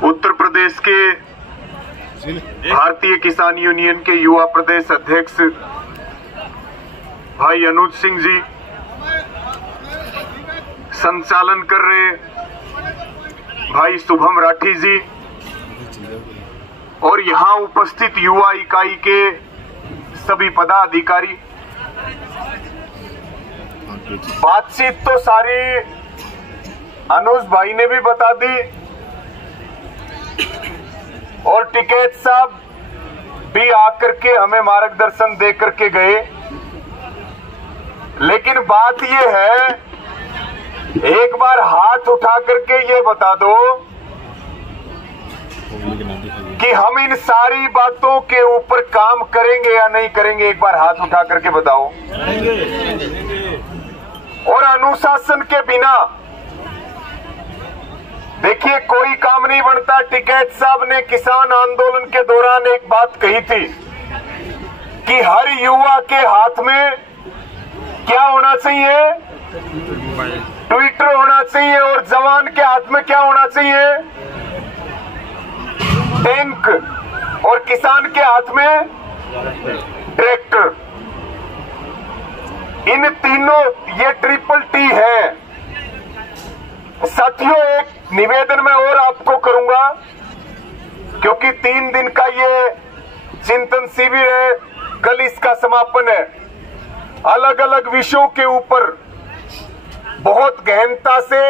उत्तर प्रदेश के भारतीय किसान यूनियन के युवा प्रदेश अध्यक्ष भाई अनुज सिंह जी, संचालन कर रहे भाई शुभम राठी जी और यहां उपस्थित युवा इकाई के सभी पदाधिकारी। बातचीत तो सारी अनुज भाई ने भी बता दी और टिकैत साहब भी आकर के हमें मार्गदर्शन दे करके गए। लेकिन बात यह है, एक बार हाथ उठा करके ये बता दो कि हम इन सारी बातों के ऊपर काम करेंगे या नहीं करेंगे। एक बार हाथ उठा करके बताओ। और अनुशासन के बिना देखिए कोई काम नहीं बनता। टिकैत साहब ने किसान आंदोलन के दौरान एक बात कही थी कि हर युवा के हाथ में क्या होना चाहिए, ट्विटर होना चाहिए और जवान के हाथ में क्या होना चाहिए, टैंक, और किसान के हाथ में ट्रैक्टर। इन तीनों, ये ट्रिपल टी है। साथियों, एक निवेदन मैं और आपको करूंगा, क्योंकि 3 दिन का ये चिंतन शिविर है, कल इसका समापन है। अलग अलग विषयों के ऊपर बहुत गहनता से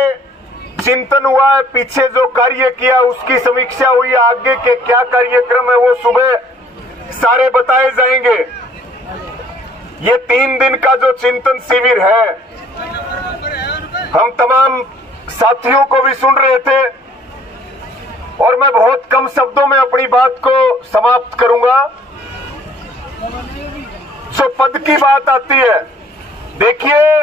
चिंतन हुआ है। पीछे जो कार्य किया उसकी समीक्षा हुई। आगे के क्या कार्यक्रम है वो सुबह सारे बताए जाएंगे। ये 3 दिन का जो चिंतन शिविर है, हम तमाम साथियों को भी सुन रहे थे और मैं बहुत कम शब्दों में अपनी बात को समाप्त करूंगा। जो पद की बात आती है, देखिए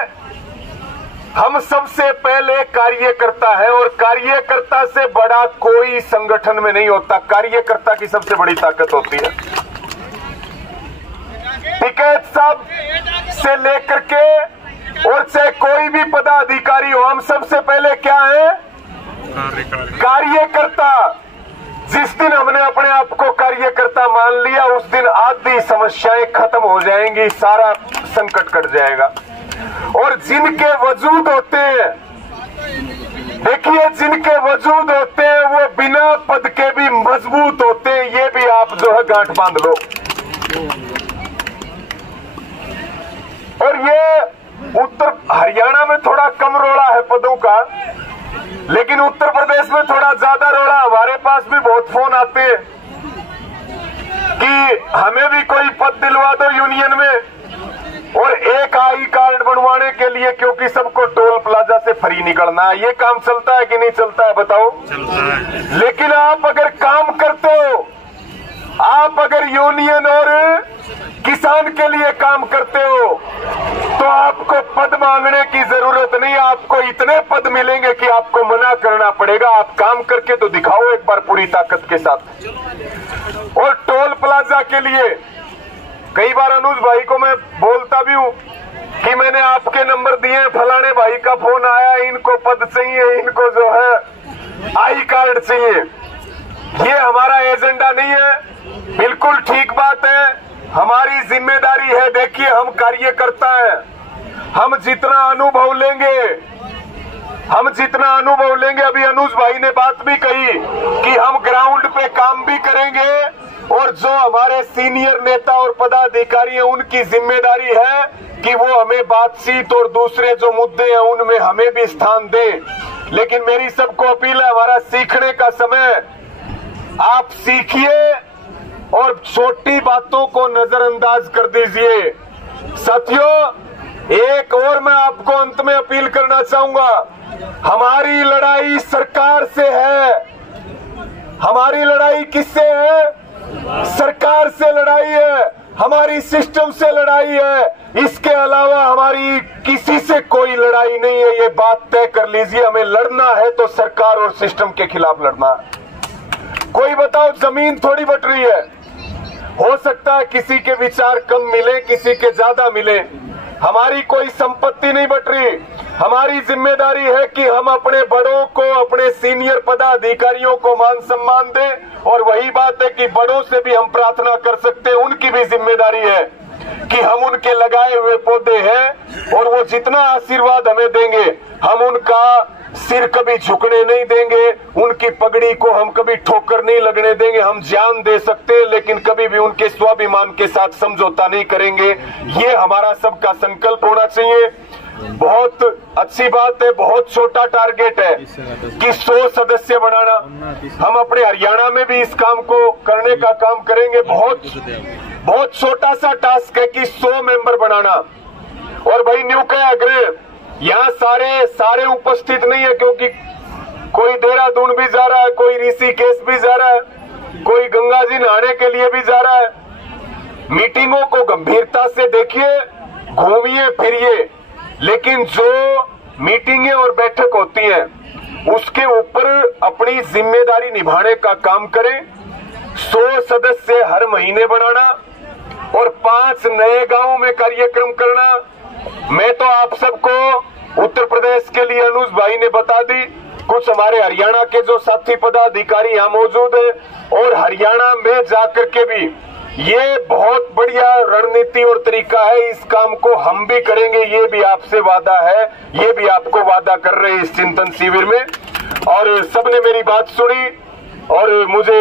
हम सबसे पहले कार्यकर्ता है और कार्यकर्ता से बड़ा कोई संगठन में नहीं होता। कार्यकर्ता की सबसे बड़ी ताकत होती है। टिकैत साहब से लेकर के और चाहे कोई भी पदाधिकारी हो, हम सबसे पहले क्या है, कार्यकर्ता। जिस दिन हमने अपने आप को कार्यकर्ता मान लिया, उस दिन आधी समस्याएं खत्म हो जाएंगी, सारा संकट कट जाएगा। और जिनके वजूद होते हैं, देखिए जिनके वजूद होते हैं वो बिना पद के भी मजबूत होते हैं। ये भी आप जो है गांठ बांध लो। और ये उत्तर हरियाणा में थोड़ा कम रोड़ा है पदों का, लेकिन उत्तर प्रदेश में थोड़ा ज्यादा रोड़ा। हमारे पास भी बहुत फोन आते हैं कि हमें भी कोई पद दिलवा दो यूनियन में, और एक आई कार्ड बनवाने के लिए, क्योंकि सबको टोल प्लाजा से फ्री निकलना है। ये काम चलता है कि नहीं चलता है बताओ? चलता है। लेकिन आप अगर काम करते हो, आप अगर यूनियन और किसान के लिए काम करते हो, तो आपको पद मांगने की जरूरत नहीं। आपको इतने पद मिलेंगे कि आपको मना करना पड़ेगा। आप काम करके तो दिखाओ एक बार पूरी ताकत के साथ। और टोल प्लाजा के लिए कई बार अनुज भाई को मैं बोलता भी हूं कि मैंने आपके नंबर दिए, फलाने भाई का फोन आया, इनको पद चाहिए, इनको जो है आई कार्ड चाहिए। ये हमारा एजेंडा नहीं है। बिल्कुल ठीक बात है, हमारी जिम्मेदारी है। देखिए हम कार्यकर्ता हैं, हम जितना अनुभव लेंगे, अभी अनुज भाई ने बात भी कही कि हम ग्राउंड पे काम भी करेंगे, और जो हमारे सीनियर नेता और पदाधिकारी हैं उनकी जिम्मेदारी है कि वो हमें बातचीत और दूसरे जो मुद्दे हैं उनमें हमें भी स्थान दें। लेकिन मेरी सबको अपील है, हमारा सीखने का समय, आप सीखिए और छोटी बातों को नजरअंदाज कर दीजिए। साथियों, एक और मैं आपको अंत में अपील करना चाहूंगा, हमारी लड़ाई सरकार से है। हमारी लड़ाई किससे है? सरकार से लड़ाई है, हमारी सिस्टम से लड़ाई है। इसके अलावा हमारी किसी से कोई लड़ाई नहीं है। ये बात तय कर लीजिए, हमें लड़ना है तो सरकार और सिस्टम के खिलाफ लड़ना है। कोई बताओ, जमीन थोड़ी बट रही है। हो सकता है किसी के विचार कम मिले, किसी के ज्यादा मिले, हमारी कोई संपत्ति नहीं बट रही। हमारी जिम्मेदारी है कि हम अपने बड़ों को, अपने सीनियर पदाधिकारियों को मान सम्मान दें। और वही बात है कि बड़ों से भी हम प्रार्थना कर सकते हैं, उनकी भी जिम्मेदारी है कि हम उनके लगाए हुए पौधे हैं और वो जितना आशीर्वाद हमें देंगे हम उनका सिर कभी झुकने नहीं देंगे, उनकी पगड़ी को हम कभी ठोकर नहीं लगने देंगे। हम जान दे सकते हैं लेकिन कभी भी उनके स्वाभिमान के साथ समझौता नहीं करेंगे। ये हमारा सबका संकल्प होना चाहिए। बहुत अच्छी बात है, बहुत छोटा टारगेट है कि 100 सदस्य बनाना। हम अपने हरियाणा में भी इस काम को करने का काम करेंगे। बहुत छोटा सा टास्क है कि 100 मेंबर बनाना। और भाई न्यू के अग्रे यहाँ सारे उपस्थित नहीं है, क्योंकि कोई देहरादून भी जा रहा है, कोई ऋषिकेश भी जा रहा है, कोई गंगा जी नहाने के लिए भी जा रहा है। मीटिंगों को गंभीरता से देखिए, घूमिए फिरिए, लेकिन जो मीटिंगें और बैठक होती है उसके ऊपर अपनी जिम्मेदारी निभाने का काम करें। 100 सदस्य हर महीने बनाना और 5 नए गांवों में कार्यक्रम करना। मैं तो आप सबको उत्तर प्रदेश के लिए अनुज भाई ने बता दी, कुछ हमारे हरियाणा के जो साथी पदाधिकारी यहाँ मौजूद है और हरियाणा में जाकर के भी ये बहुत बढ़िया रणनीति और तरीका है। इस काम को हम भी करेंगे, ये भी आपसे वादा है, ये भी आपको वादा कर रहे हैं इस चिंतन शिविर में। और सबने मेरी बात सुनी और मुझे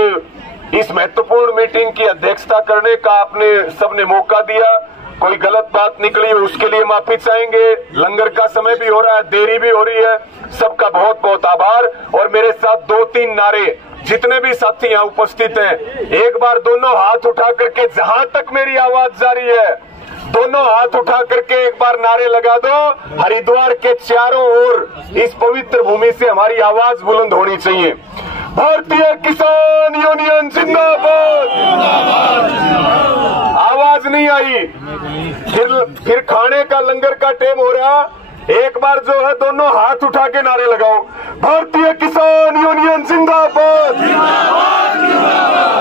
इस महत्वपूर्ण मीटिंग की अध्यक्षता करने का आपने सबने मौका दिया। कोई गलत बात निकली उसके लिए माफी चाहेंगे। लंगर का समय भी हो रहा है, देरी भी हो रही है। सबका बहुत बहुत आभार। और मेरे साथ 2-3 नारे, जितने भी साथी यहाँ उपस्थित हैं, एक बार दोनों हाथ उठा करके, जहां तक मेरी आवाज जा रही है, दोनों हाथ उठा करके एक बार नारे लगा दो। हरिद्वार के चारों ओर इस पवित्र भूमि से हमारी आवाज बुलंद होनी चाहिए। भारतीय किसान यूनियन जिंदाबाद। आवाज नहीं आई, फिर खाने का लंगर का टाइम हो रहा। एक बार जो है दोनों हाथ उठा के नारे लगाओ, भारतीय किसान यूनियन जिंदाबाद,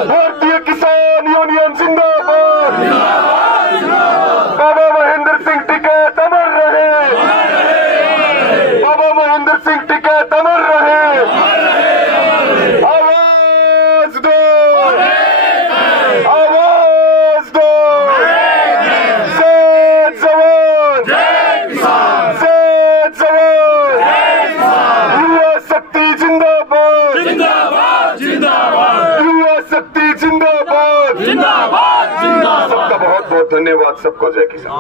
भारतीय किसान यूनियन जिंदाबाद। बाबा महेंद्र सिंह टिकैत अमर रहे, बाबा महेंद्र सिंह टिकैत अमर रहे। आवाज दो, आवाज दो। जय जवान, जय जवान, युवा शक्ति जिंदाबाद, जिंदाबाद, जिंदाबाद, युवा शक्ति जिंदाबाद, जिंदाबाद, जिंदाबाद। सबका बहुत बहुत धन्यवाद। सबको जय किसान।